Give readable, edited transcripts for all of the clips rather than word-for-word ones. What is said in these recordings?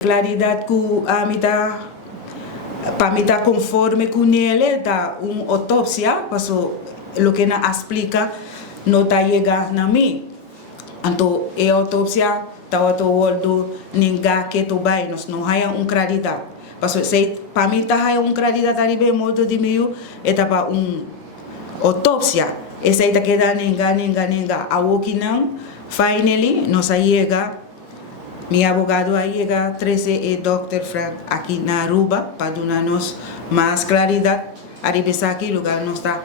Claridad ku amita pamita conforme con ele da autopsia, paso lo que na explica no ta llega na mí. Anto autopsia tawa to woldo ninga que to bai nos no haya claridad. Paso se pamita haya claridad aribe modo de meio etapa autopsia. Esa ita queda ninga awokinan finally nos llega. Mi abogado llega 13 Dr. Frank aquí en Aruba para darnos más claridad. Arribesa aquí lugar nos está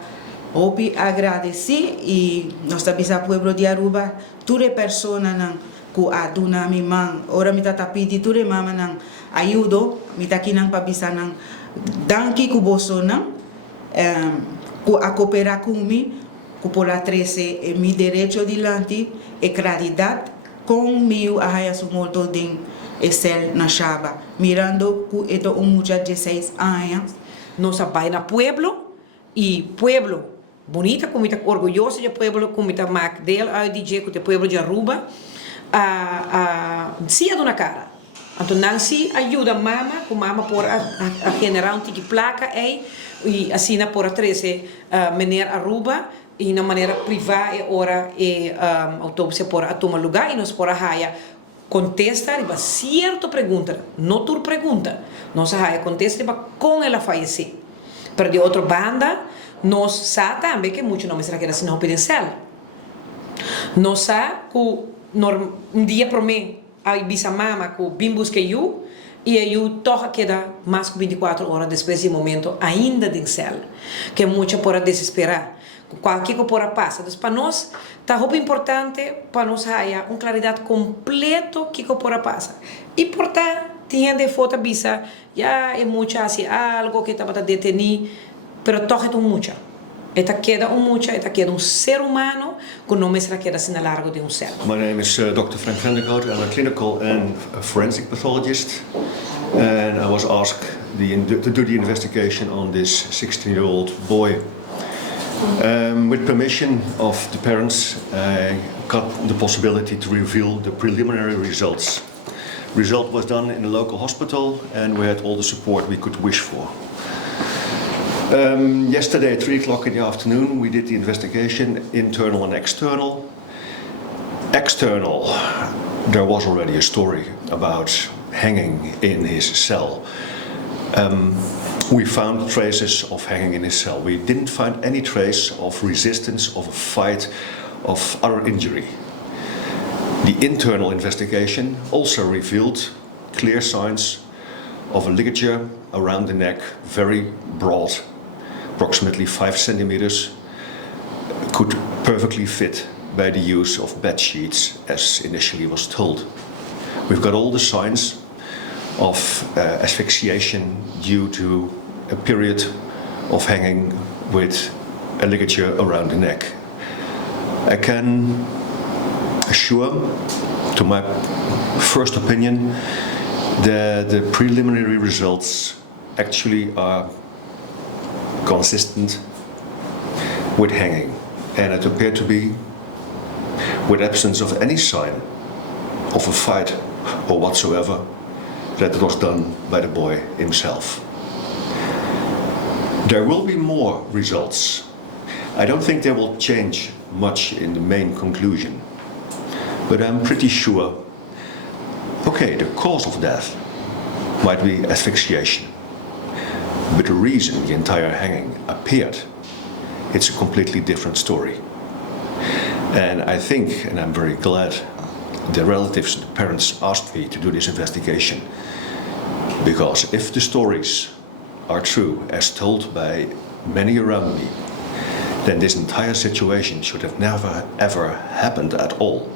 opi agradeci y nos está bisa pueblo de Aruba ture persona nan ku aduna mi man ora mi tata pidi ture mama nan ayudo mi takinang pabisa nan danki ku boso nan ku a coopera kumi ku pola 13 mi derecho dilante e claridad con mi haya su molto din esel na Shaba mirando ku eto mucha de 16 años nos vai na pueblo e pueblo bonita como está orgulhoso de pueblo como está mac dele a DJ que o pueblo de Aruba se a dona cara então Nancy ajuda mama com mama por a generar tiki placa e assim na por a 13 meneer Aruba e na maneira privada e ora autopsia por a tomar lugar e nos por a haya contesta riba cierto pergunta não tur pergunta nossa haya contesta riba com ela fayece pero de outra banda nós sa também que muito não me será que era assim não peden cel nós sa ku dia por mim a bisa mama ku bim busca eu e eu toca queda mais que 24 horas depois desse momento ainda de cel que é muito por desesperar qualquer coisa por passa então para nós tá muito importante para nós haya claridade completo que por passa e portanto tinha de foto bisa já é muito assim algo que estava detenido pero toca mucho esta queda mucho esta queda ser humano que não será queda assim a largo de ser. My name is Dr. Frank van der Goot. I'm a clinical and a forensic pathologist, and I was asked to do the investigation on this 16-year-old boy. With permission of the parents, I got the possibility to reveal the preliminary results. Result was done in a local hospital, and we had all the support we could wish for. Yesterday at 3 o'clock in the afternoon we did the investigation, internal and external. External, there was already a story about hanging in his cell. We found traces of hanging in his cell. We didn't find any trace of resistance, of a fight, of other injury. The internal investigation also revealed clear signs of a ligature around the neck, very broad, approximately 5 centimeters, could perfectly fit by the use of bed sheets as initially was told. We've got all the signs of asphyxiation due to a period of hanging with a ligature around the neck. I can assure, to my first opinion, that the preliminary results actually are consistent with hanging, and it appeared to be with absence of any sign of a fight or whatsoever that it was done by the boy himself. There will be more results. I don't think they will change much in the main conclusion, but I'm pretty sure, okay, the cause of death might be asphyxiation, but the reason the entire hanging appeared, it's a completely different story. And I think, and I'm very glad, the relatives, the parents asked me to do this investigation, because if the stories are true as told by many around me, then this entire situation should have never ever happened at all.